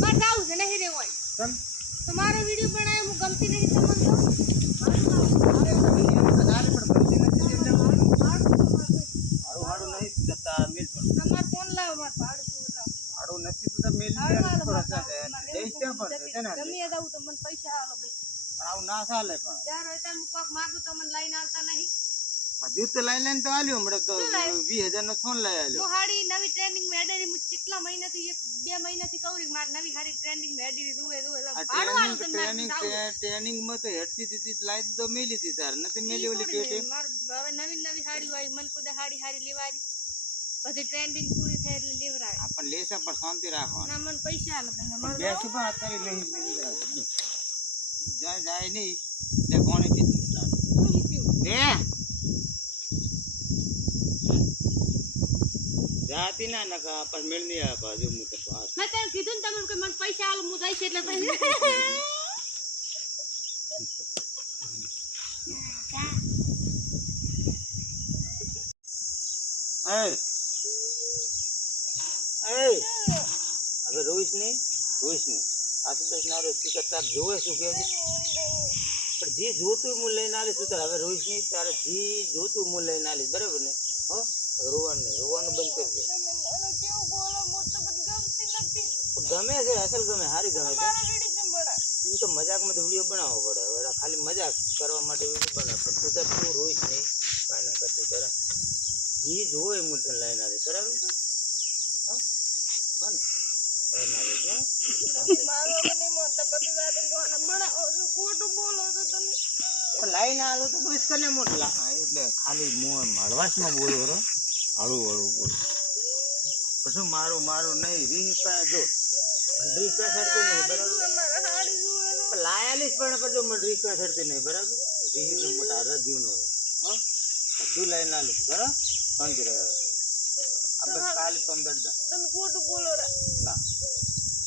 પૈસા વીડિયો બનાવ્યો હું ગમતી નહીં તમને ફોન લાવો મારે ભાડું નથી તો મિલ તો મને આલો ભાઈ. આવું ના ચાલે પણ. જ્યારે હું કોક માગું તો મને લઈને આવતા નહીં. હજુ તો લઈ લઈને તો આલ્યો હમણાં તો વીસ હજાર નો ફોન લઈ આલ્યો. હાડી નવી ટ્રેન્ડિંગમાં એડેરી હું કેટલા મહિનાથી એક બે મહિનાથી કહું છું કે મારે નવી હાડી ટ્રેન્ડિંગમાં એડેરી દુવે દુવે પાડવાનું ટ્રેનિંગ ટ્રેનિંગમાં તો હેડતી હતી લાઈટ તો મેલી હતી તાર નથી મેલી ઓલી પેટી હવે નવી નવી હાડી વાય મન કુદા હાડી હારી લેવાની પછી ટ્રેન્ડિંગ પૂરી થાય એટલે લેવરાય. આપણ લેશે પણ શાંતિ રાખો ના મને પૈસા આલે તમે મારે બે શું પણ અત્યારે લઈ જાય જાય નહીં. એટલે કોણે કીધું તાર? હું ઈ પીવું. એ જાતી ના નકા પણ મેળ નહીં આવે હજુ હું તો પાસ મેં તને કીધું ને તમે કે મને પૈસા આલો હું જઈશ એટલે પછી એ એ હવે રોઈશ નહીં રોઈશ નહીં આ તો બસ ના રોઈશ તું તાર જોવે શું કે પણ જે જોતું હું લઈને આવીશ તું હવે રોઈશ નહીં તારે જે જોતું હું લઈને આવીશ બરાબર ને? હો? રોવાનું નહીં રોવાનું બંધ કરી દે. તમે મને કેવું બોલો હું તો મને ગમતી નથી ગમે છે. અસલ ગમે સારી ગમે છે ઈ તો મજાકમાં તો વીડિયો બનાવવો પડે હવે ખાલી મજાક કરવા માટે વીડિયો બનાવ પણ તું તાર તું રોઈશ નહીં કાંઈ ના કરતું તારા જે જોવે હું તને લઈને આવીશ બરાબર? હા? હા ને? લઈને આવીશ હો. ખોટું બોલો છો તમે. લાઈન આલો તો બસ કને મોટલા. એટલે ખાલી મોં હળવાશમાં બોલો રો હળવું હળવું બોલો. પછી મારું મારું નહીં પા જો. કાંઈ ચડતી નહીં બરાબર? લાયાલી જ પણ જો મને કાંઈ ચડતી નહીં બરાબર? રીહ તો મોટા રજીવનો હા. બધું લાઈન આલું બરાબર? શાંતિ રહ્યો આપણે કાલે પંદર દા. તમે ખોટું બોલો ના.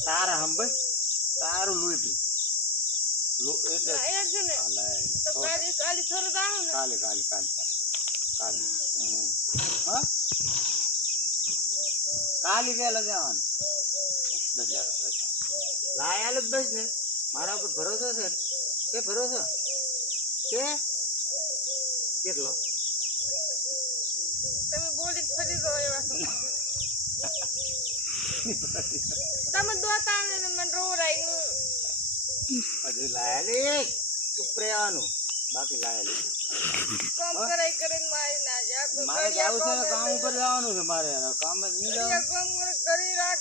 તારા હંભાઈ તારું લૂંટ્યું લો- એટલે આયા છે ને હા, લાયા તો કાલે. હા વહેલા જવાનું લાયાલ જ બસ ને મારા ઉપર ભરોસો છે? કે ભરોસો કે કેટલો તમે બોલી ફરી દો એવા. તમે દોતા ને મને રોવરાય કામ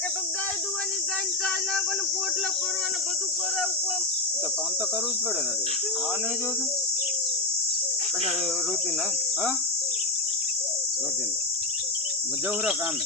તો ગાય દુવાની ગાય ગાય નાખો પોટલા ભરવાને બધું કરાવું કામ તો કામ તો કરવું જ પડે નથી આવા નહીં જોતું હા રૂટીન હું જવું કામે